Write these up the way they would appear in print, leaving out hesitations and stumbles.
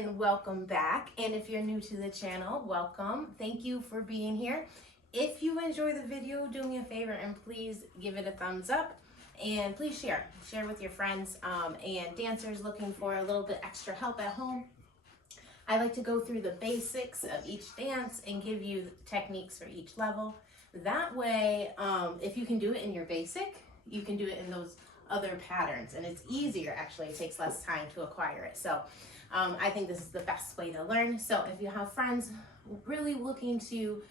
and welcome back. And if you're new to the channel, welcome. Thank you for being here. If you enjoy the video, do me a favor and please give it a thumbs up, and please share with your friends and dancers looking for a little bit extra help at home. I like to go through the basics of each dance and give you techniques for each level. That way, if you can do it in your basic, you can do it in those other patterns, and it's easier. Actually, it takes less time to acquire it. So I think this is the best way to learn. So if you have friends really looking to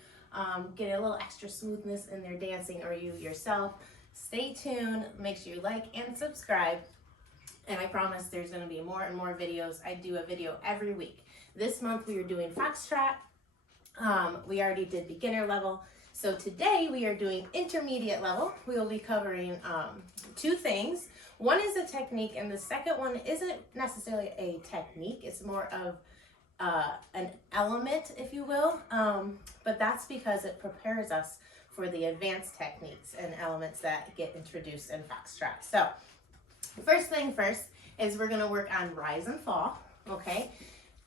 get a little extra smoothness in their dancing, or you yourself, stay tuned. Make sure you like and subscribe, and I promise there's going to be more and more videos. I do a video every week. This month we are doing Foxtrot. We already did beginner level. So today we are doing intermediate level. We will be covering two things. One is a technique, and the second one isn't necessarily a technique. It's more of an element, if you will. But that's because it prepares us for the advanced techniques and elements that get introduced in Foxtrot. So first thing first is we're gonna work on rise and fall, okay?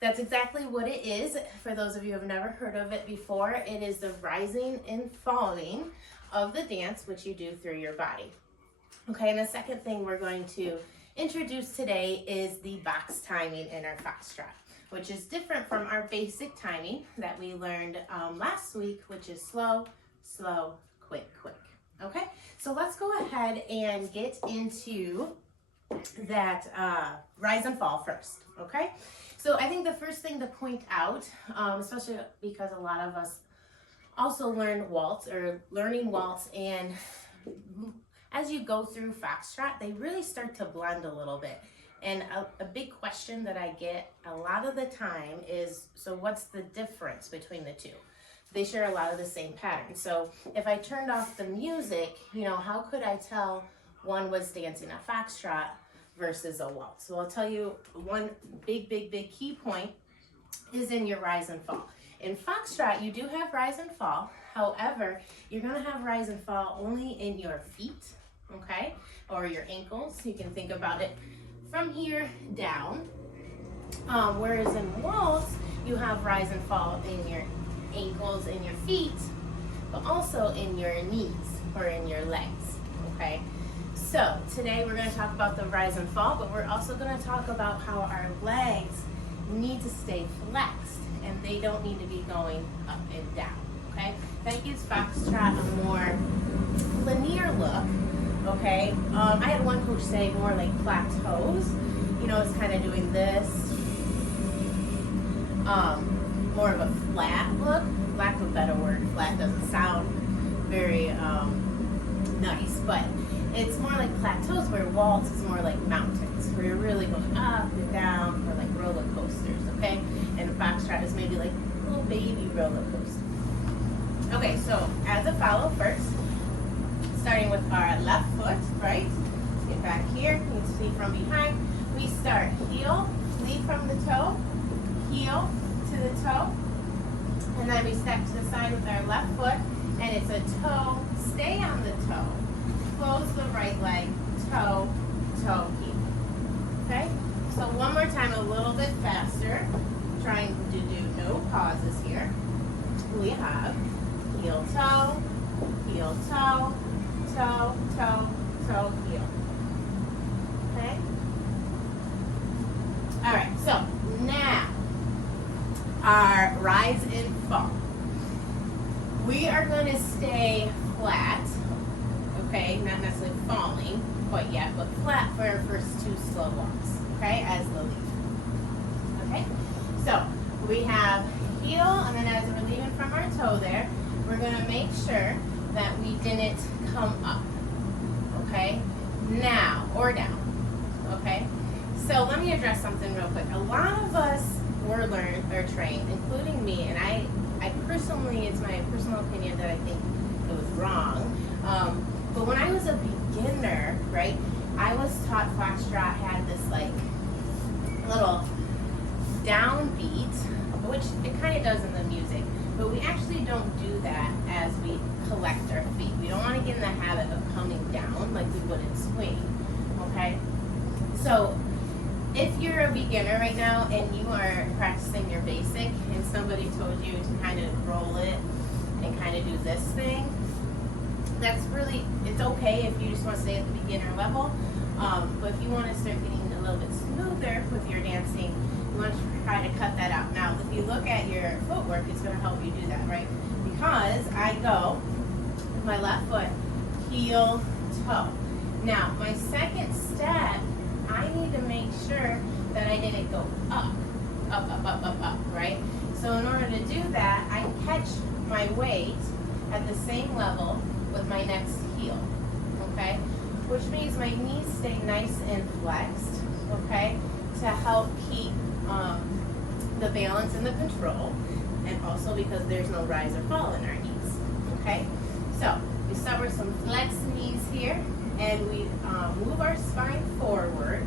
That's exactly what it is. For those of you who have never heard of it before, it is the rising and falling of the dance, which you do through your body. Okay, and the second thing we're going to introduce today is the box timing in our Foxtrot, which is different from our basic timing that we learned last week, which is slow, slow, quick, quick. Okay, so let's go ahead and get into that rise and fall first, okay? So I think the first thing to point out, especially because a lot of us also learn waltz or learning waltz, and as you go through Foxtrot, they really start to blend a little bit. And a big question that I get a lot of the time is, so what's the difference between the two? They share a lot of the same patterns. So if I turned off the music, you know, how could I tell one was dancing a Foxtrot versus a waltz? So I'll tell you one big key point is in your rise and fall. In Foxtrot, you do have rise and fall. However, you're gonna have rise and fall only in your feet, okay? Or your ankles. You can think about it from here down. Whereas in waltz, you have rise and fall in your ankles and your feet, but also in your knees or in your legs, okay? So today we're going to talk about the rise and fall, but we're also going to talk about how our legs need to stay flexed and they don't need to be going up and down, okay? That gives Foxtrot a more linear look, okay? I had one coach say more like plateaus. You know, it's kind of doing this. More of a flat look. Lack of a better word, flat doesn't sound very nice, but it's more like plateaus, where waltz is more like mountains, where you're really going up and down, or like roller coasters, okay? And the Foxtrot is maybe like a little baby roller coaster. Okay, so as a follow first, starting with our left foot, right? Let's get back here. You can see from behind. We start heel, lead from the toe, heel to the toe, and then we step to the side with our left foot, and it's a toe, stay on the toe. Close the right leg, toe, toe, heel. Okay? So one more time, a little bit faster. Trying to do no pauses here. We have heel, toe, toe, toe, toe, heel. Okay? All right, so now our rise and fall. We are going to stay flat. Okay, not necessarily falling quite yet, but flat for our first two slow walks, okay, as the lead. Okay, so we have heel, and then as we're leaving from our toe there, we're going to make sure that we didn't come up, okay, now, or down, okay. So let me address something real quick. A lot of us were learned or trained, including me, and I personally, it's my personal opinion that I think it was wrong. But when I was a beginner, right, I was taught Foxtrot had this like little downbeat, which it kind of does in the music, but we actually don't do that as we collect our feet. We don't want to get in the habit of coming down like we would in swing, okay? So if you're a beginner right now and you are practicing your basic and somebody told you to kind of roll it and kind of do this thing, that's really, it's okay if you just want to stay at the beginner level. But if you want to start getting a little bit smoother with your dancing, you want to try to cut that out. Now, if you look at your footwork, it's going to help you do that, right? Because I go with my left foot, heel, toe. Now, my second step, I need to make sure that I didn't go up, up, up, up, up, up, right? So in order to do that, I catch my weight at the same level with my next heel, okay? Which means my knees stay nice and flexed, okay? To help keep the balance and the control, and also because there's no rise or fall in our knees, okay? So we start with some flexed knees here, and we move our spine forward,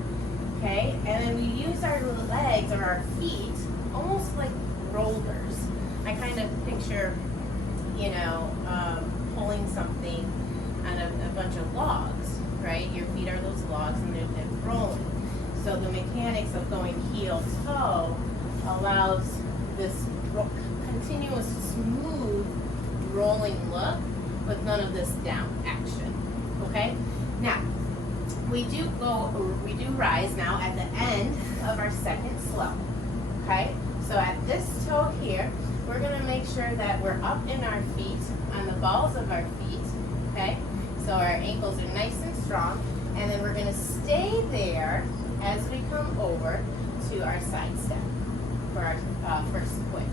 okay? And then we use our legs or our feet almost like rollers. I kind of picture, you know, pulling something on a bunch of logs, right? Your feet are those logs and they're rolling. So the mechanics of going heel-toe allows this continuous smooth rolling look with none of this down action, okay? Now, we do rise now at the end of our second slow, okay? So at this toe here, we're gonna make sure that we're up in our feet, on the balls of our feet, okay? So our ankles are nice and strong, and then we're gonna stay there as we come over to our side step for our first quick,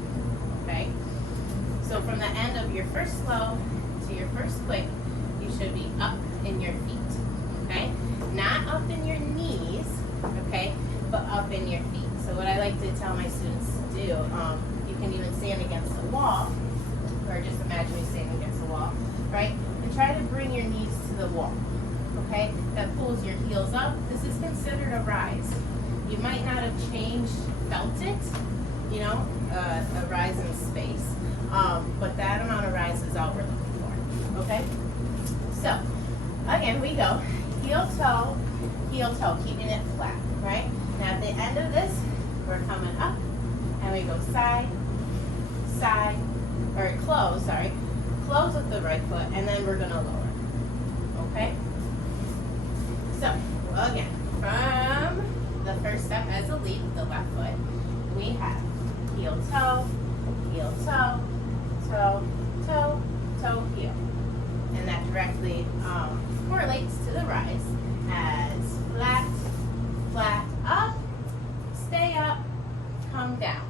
okay? So from the end of your first slow to your first quick, you should be up in your feet, okay? Not up in your knees, okay, but up in your feet. So what I like to tell my students to do, you can even stand against the wall, or just imagine you standing against the wall, right? And try to bring your knees to the wall, okay? That pulls your heels up. This is considered a rise. You might not have felt it, you know, a rise in space, but that amount of rise is all we're looking for, okay? So, again, we go heel, toe, keeping it flat, right? Now at the end of this, we're coming up, and we go side, side, or close with the right foot, and then we're gonna lower, okay? So, again, from the first step as a lead with the left foot, we have heel, toe, toe, toe, toe, heel. And that directly correlates to the rise as flat, flat, up, stay up, come down.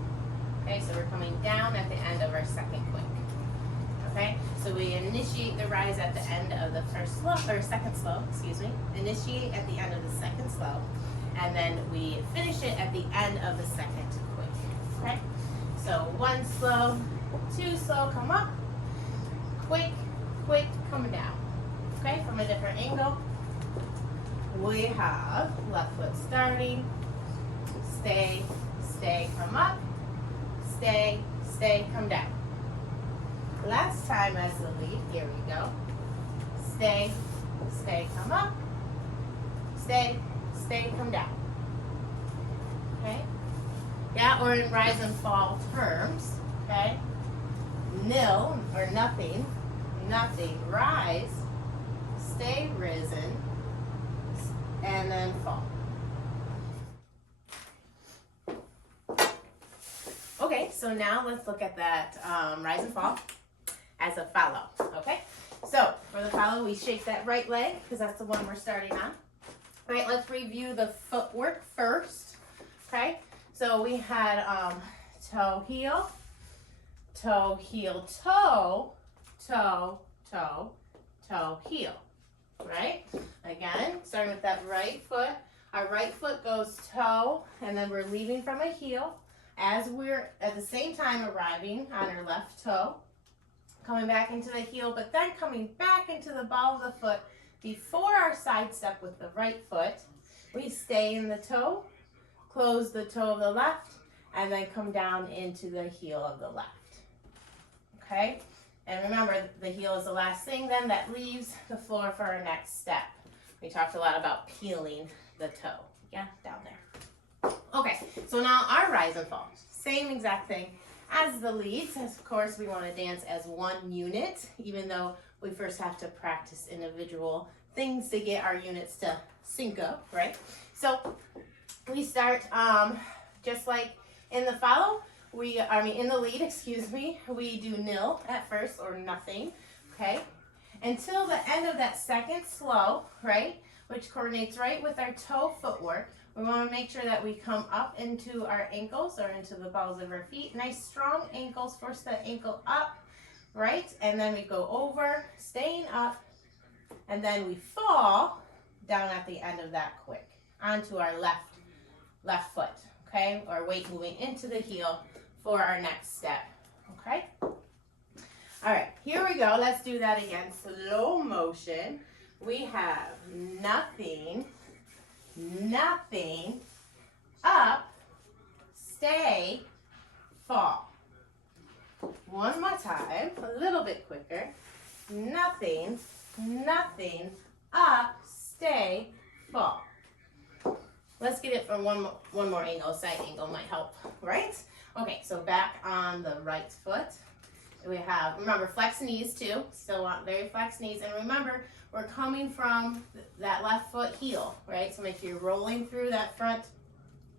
Okay, so we're coming down at the end of our second quick. Okay, so we initiate the rise at the end of the first slow, or second slow, excuse me. Initiate at the end of the second slow, and then we finish it at the end of the second quick. Okay, so one slow, two slow, come up, quick, quick, come down. Okay, from a different angle. We have left foot starting, stay, stay, come up, stay, stay, come down. Last time as the lead, here we go. Stay, stay, come up, stay, stay, come down. Okay? Yeah, or in rise and fall terms, okay? Nil, or nothing, nothing, rise, stay risen, and then fall. Okay, so now let's look at that rise and fall as a follow, okay? So for the follow, we shake that right leg because that's the one we're starting on. All right, let's review the footwork first, okay? So we had toe, heel, toe, heel, toe, toe, toe, toe, heel, right? Again, starting with that right foot. Our right foot goes toe, and then we're leaving from a heel as we're at the same time arriving on our left toe, coming back into the heel, but then coming back into the ball of the foot before our side step with the right foot. We stay in the toe, close the toe of the left, and then come down into the heel of the left, okay? And remember, the heel is the last thing then that leaves the floor for our next step. We talked a lot about peeling the toe, yeah, down there. Okay, so now our rise and fall, same exact thing as the leads. Of course, we want to dance as one unit, even though we first have to practice individual things to get our units to sync up, right? So we start just like in the follow, in the lead, excuse me, we do nil at first or nothing, okay? Until the end of that second slow, right? Which coordinates right with our toe footwork. We want to make sure that we come up into our ankles or into the balls of our feet. Nice strong ankles, force that ankle up, right? And then we go over, staying up, and then we fall down at the end of that quick onto our left foot, okay? Or weight moving into the heel for our next step, okay? All right, here we go. Let's do that again. Slow motion. We have nothing, up, stay, fall. One more time, a little bit quicker. Nothing, up, stay, fall. Let's get it from one more angle. Side angle might help, right? Okay, so back on the right foot. We have, remember, flex knees too. Still want very flex knees. And remember, we're coming from that left foot heel, right? So make sure you're rolling through that front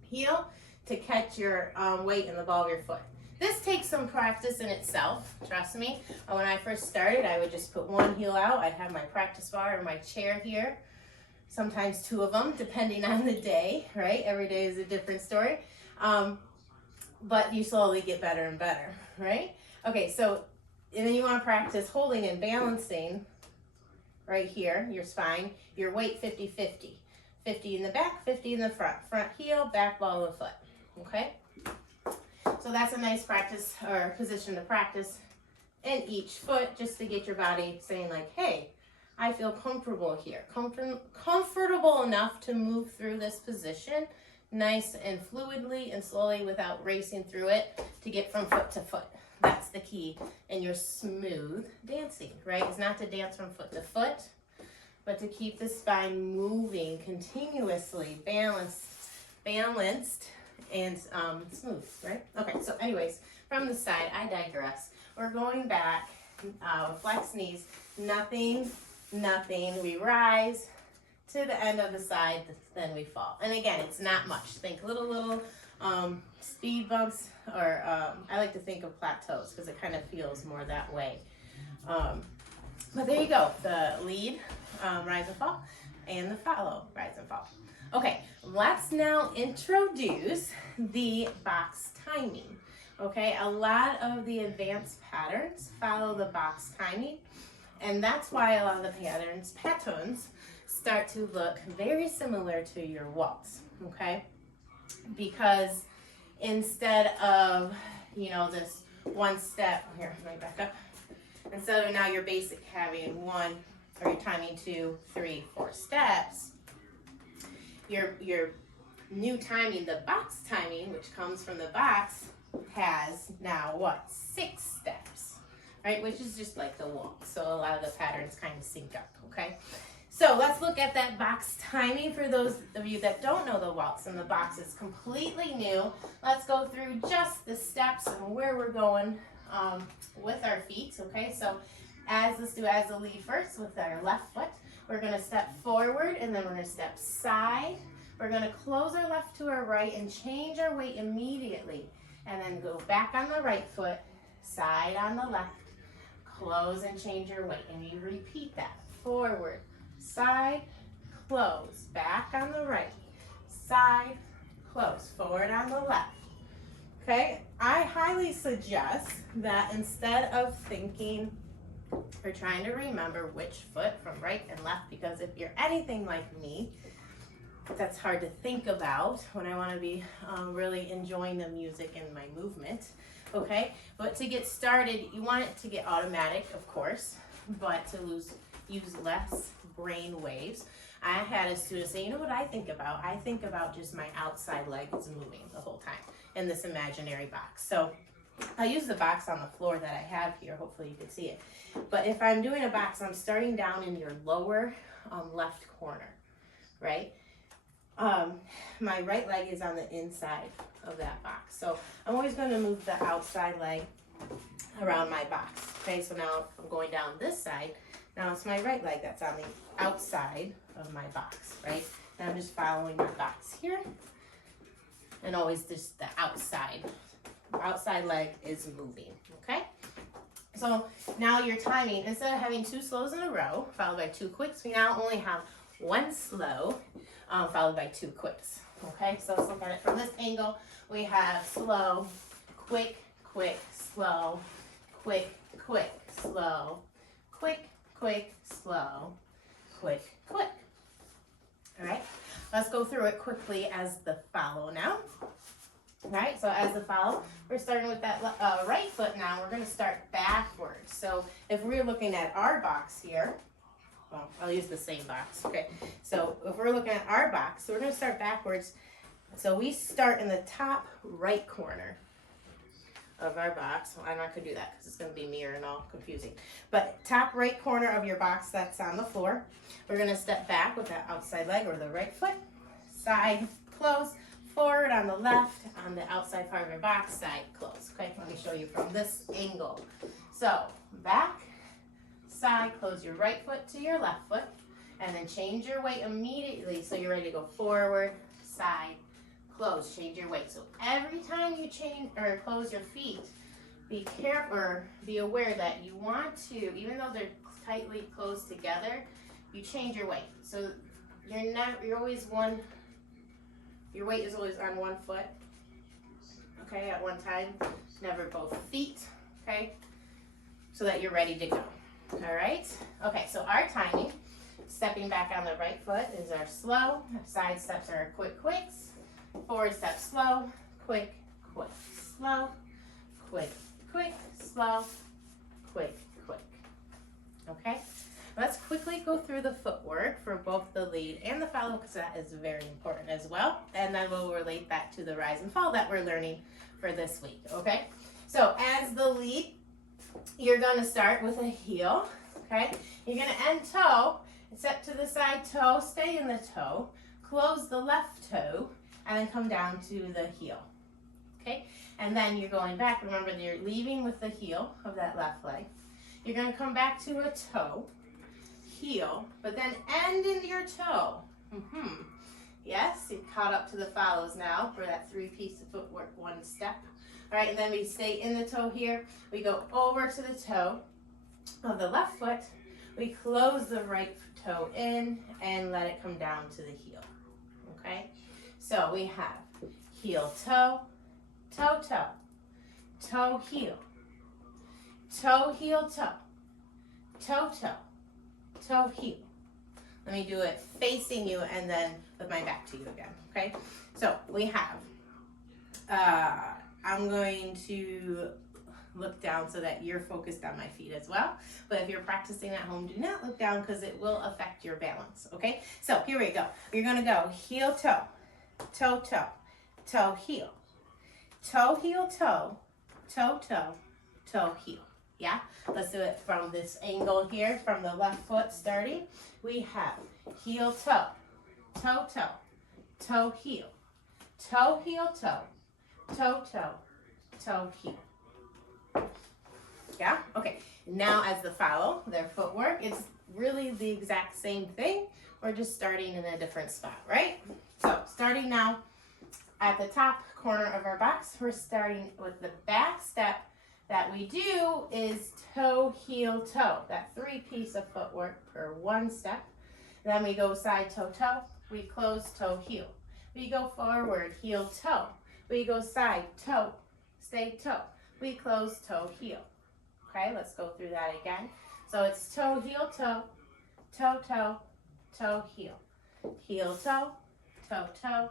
heel to catch your weight in the ball of your foot. This takes some practice in itself, trust me. When I first started, I would just put one heel out. I'd have my practice bar or my chair here. Sometimes two of them, depending on the day, right? Every day is a different story. But you slowly get better and better, right? Okay, so, and then you want to practice holding and balancing right here, your spine, your weight 50-50. 50 in the back, 50 in the front. Front heel, back ball of the foot, okay? So that's a nice practice or position to practice in each foot just to get your body saying like, hey, I feel comfortable here. Comfortable enough to move through this position nice and fluidly and slowly without racing through it to get from foot to foot. That's the key in your smooth dancing, right? It's not to dance from foot to foot, but to keep the spine moving continuously, balanced and smooth, right? Okay, so anyways, from the side, I digress. We're going back, flex knees, nothing, we rise to the end of the side, then we fall. And again, it's not much. Think little speed bumps, or I like to think of plateaus because it kind of feels more that way. But there you go, the lead, rise and fall, and the follow, rise and fall. Okay, let's now introduce the box timing. Okay, a lot of the advanced patterns follow the box timing, and that's why a lot of the patterns start to look very similar to your waltz, okay? Because instead of, this one step, here, let me back up. Instead of now your basic having one, or your timing 2, 3, 4 steps, your new timing, the box timing, which comes from the box, has now what? 6 steps, right? Which is just like the walk. So a lot of the patterns kind of sync up, okay? So let's look at that box timing for those of you that don't know the waltz, and the box is completely new. Let's go through just the steps and where we're going with our feet, okay? So let's do as the lead first with our left foot. We're gonna step forward and then we're gonna step side. We're gonna close our left to our right and change our weight immediately. And then go back on the right foot, side on the left, close and change your weight. And you repeat that, forward, side, close, back on the right, side, close, forward on the left. Okay, I highly suggest that instead of thinking or trying to remember which foot from right and left, because if you're anything like me, that's hard to think about when I want to be really enjoying the music and my movement, okay? But to get started, you want it to get automatic, of course, but to use less brain waves. I had a student say, you know what I think about? I think about just my outside legs moving the whole time in this imaginary box. So I use the box on the floor that I have here. Hopefully you can see it. But if I'm doing a box, I'm starting down in your lower left corner, right? my right leg is on the inside of that box. So I'm always going to move the outside leg around my box. Okay, so now I'm going down this side. Now it's my right leg that's on the outside of my box, right? And I'm just following my box here. And always just the outside leg is moving, okay? So now your timing, instead of having 2 slows in a row, followed by 2 quicks, we now only have 1 slow, followed by 2 quicks, okay? So let's look at it from this angle. We have slow, quick, quick, slow, quick, quick, slow, quick, quick, slow, quick, quick. All right, let's go through it quickly as the follow now. All right, so as the follow, we're starting with that right foot now. We're going to start backwards. So if we're looking at our box here, well, I'll use the same box, okay? So if we're looking at our box, so we're going to start backwards. So we start in the top right corner of our box. Well, I'm not going to do that because it's going to be mirror and all confusing. But top right corner of your box that's on the floor, we're going to step back with that outside leg or the right foot, side, close, forward on the left, on the outside part of your box, side, close. Okay, let me show you from this angle. So back, side, close your right foot to your left foot, and then change your weight immediately so you're ready to go forward, side, close, change your weight. So every time you change or close your feet, be careful or be aware that you want to, even though they're tightly closed together, you change your weight. So you're always your weight is always on one foot, okay, at one time, never both feet, okay, so that you're ready to go. All right, okay, so our timing, stepping back on the right foot is our slow, side steps are our quick quicks, forward step slow, quick, quick, slow, quick, quick, slow, quick, quick. Okay, let's quickly go through the footwork for both the lead and the follow because that is very important as well. And then we'll relate that to the rise and fall that we're learning for this week. Okay, so as the lead, you're going to start with a heel. Okay, you're going to end toe, step to the side toe, stay in the toe, close the left toe, and then come down to the heel, okay? And then you're going back. Remember, you're leaving with the heel of that left leg. You're going to come back to a toe, heel, but then end into your toe. Yes, you've caught up to the follows now for that 3-piece of footwork, 1 step. All right, and then we stay in the toe here. We go over to the toe of the left foot. We close the right toe in and let it come down to the heel, okay? So we have heel, toe, toe, toe, toe, heel, toe, heel, toe, toe, toe, toe, heel. Let me do it facing you and then with my back to you again, okay? So we have, I'm going to look down so that you're focused on my feet as well. But if you're practicing at home, do not look down because it will affect your balance, okay? So here we go. You're gonna go heel, toe, toe, toe, toe, heel, toe, heel, toe, toe, toe, toe, heel. Yeah, let's do it from this angle here, from the left foot starting. We have heel, toe, toe, toe, toe, heel, toe, heel, toe, toe, toe, toe, heel. Yeah, okay. Now as the follow, their footwork, it's really the exact same thing. We're just starting in a different spot, right? So starting now at the top corner of our box, we're starting with the back step that we do is toe, heel, toe. That 3-piece of footwork per 1 step. Then we go side, toe, toe. We close, toe, heel. We go forward, heel, toe. We go side, toe, stay, toe. We close, toe, heel. Okay, let's go through that again. So it's toe, heel, toe, toe, toe, toe, heel. Heel, toe, toe, toe,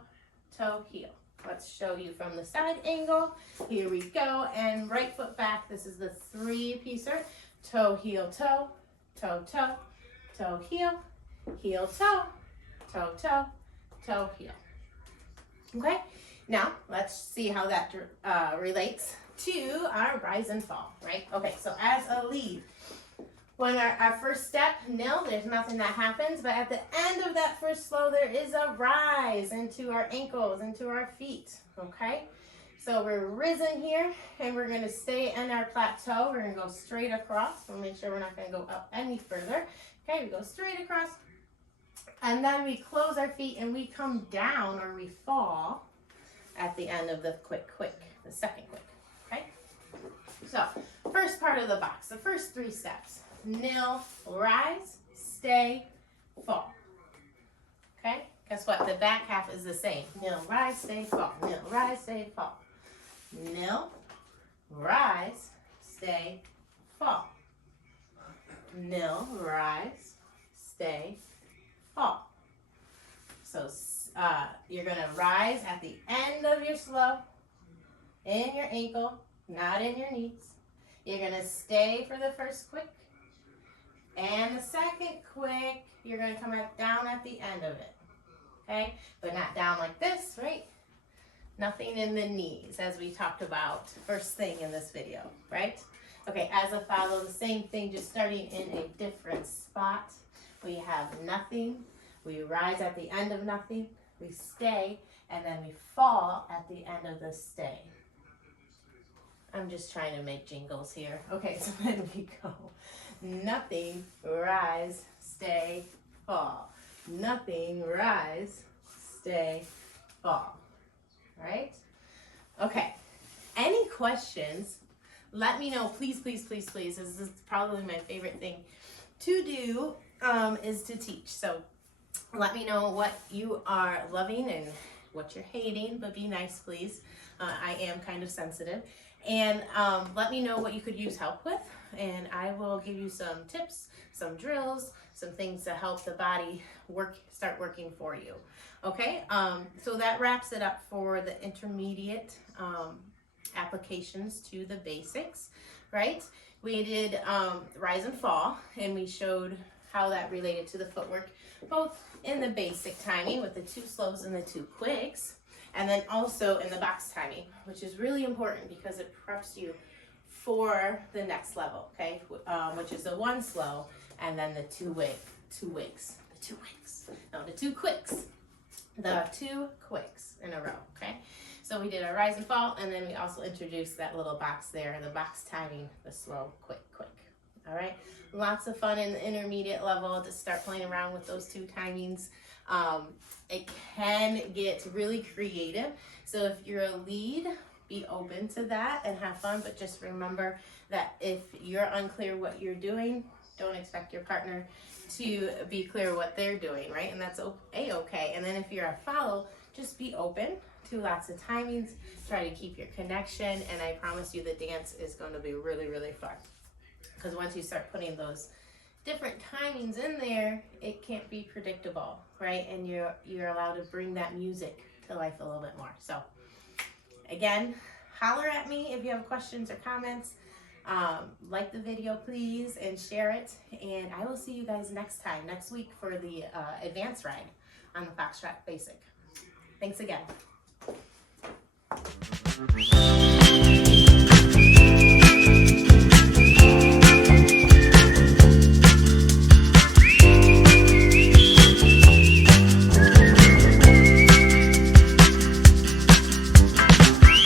toe, heel. Let's show you from the side angle. Here we go, and right foot back. This is the 3-piecer. Toe, heel, toe, toe, toe, toe, heel, heel, toe, toe, toe, toe, heel. Okay, now let's see how that relates to our rise and fall, right? Okay, so as a lead, When our first step, nil, there's nothing that happens, but at the end of that first slow, there is a rise into our ankles, into our feet, okay? So we're risen here, and we're gonna stay in our plateau. We're gonna go straight across. We'll make sure we're not gonna go up any further. Okay, we go straight across, and then we close our feet, and we come down, or we fall at the end of the the second quick, okay? So, first part of the box, the first 3 steps. Nil, rise, stay, fall. Okay? Guess what? The back half is the same. Nil, rise, stay, fall. Nil, rise, stay, fall. Nil, rise, stay, fall. Nil, rise, stay, fall. So you're going to rise at the end of your slow, in your ankle, not in your knees. You're going to stay for the first quick. And the second quick, you're going to come down at the end of it, okay? But not down like this, right? Nothing in the knees, as we talked about first thing in this video, right? Okay, as a follow, the same thing, just starting in a different spot. We have nothing. We rise at the end of nothing. We stay, and then we fall at the end of the stay. I'm just trying to make jingles here. Okay, so then we go. Nothing, rise, stay, fall. Nothing, rise, stay, fall. All right? Okay. Any questions? Let me know, please, please, please, please. This is probably my favorite thing to do, is to teach. So let me know what you are loving and what you're hating, but be nice, please. I am kind of sensitive. And let me know what you could use help with, and I will give you some tips, some drills, some things to help the body start working for you. Okay, so that wraps it up for the intermediate applications to the basics, right? We did rise and fall, and we showed how that related to the footwork, both in the basic timing with the 2 slows and the 2 quicks, and then also in the box timing, which is really important because it preps you for the next level, okay? Which is the 1 slow and then the 2 quicks in a row, okay? So we did our rise and fall, and then we also introduced that little box there, the box timing, the slow, quick. All right, lots of fun in the intermediate level to start playing around with those 2 timings. It can get really creative. So if you're a lead, be open to that and have fun, but just remember that if you're unclear what you're doing, don't expect your partner to be clear what they're doing, right? And that's okay. And then if you're a follow, just be open to lots of timings. Try to keep your connection, and I promise you the dance is going to be really, really fun. Because once you start putting those different timings in there, it can't be predictable, right? And you're allowed to bring that music to life a little bit more. So again, holler at me if you have questions or comments. Like the video, please, and share it. And I will see you guys next week for the advanced ride on the Foxtrot Basic. Thanks again.